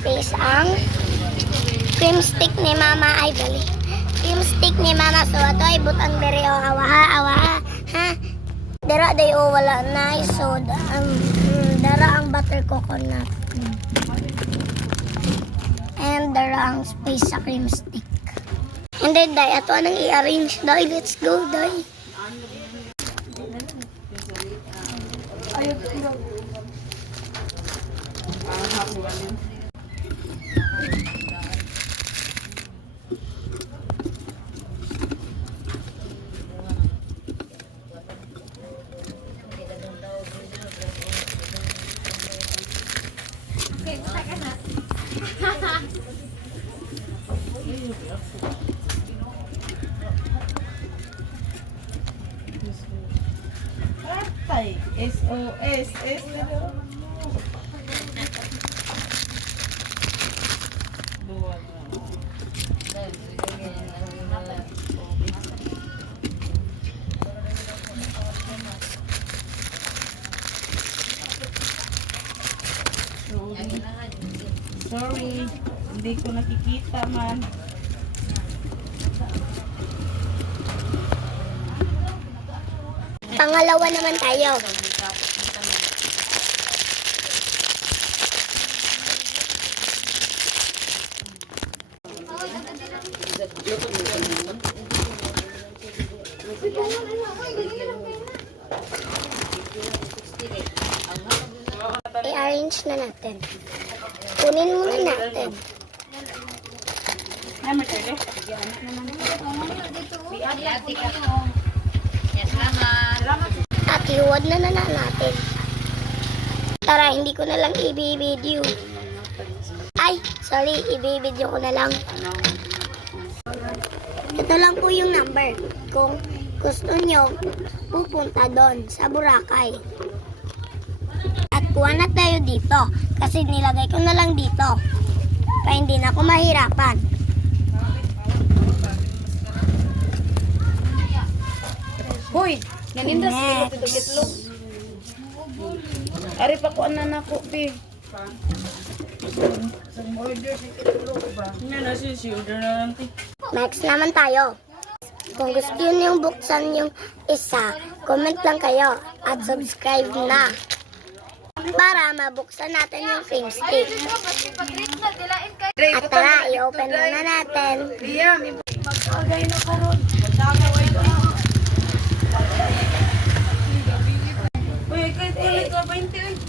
space ang cream stick ni Mama. Ay, bali. Cream stick ni Mama. So, ito ay butang dere o awa ha. Dara day o wala na. So, dara ang butter coconut. And dara ang space sa cream stick. And then, day, ato anang i-arrange. Day, let's go, day. SOS. Sorry, hindi ko nakikita man. Pangalawa naman tayo. I-arrange na natin. Kunin muna natin. At iwad na natin. Tara, hindi ko na lang i-video. Ay, sorry, i-video ko na lang. Ito lang po yung number. Kung gusto nyo, pupunta doon sa Boracay. At kuha na tayo dito. Kasi nilagay ko na lang dito. Kaya hindi na ako mahirapan. Hoy, nanindas ko ito itlog. Ari pa ko anan ako, be. Next naman tayo. Kung gusto nyo yung buksan yung isa, comment lang kayo at subscribe na. Para mabuksan natin yung cream stick. At tara, i-open muna natin. Magkagay na karon. Uy, kahit ulit ka 20.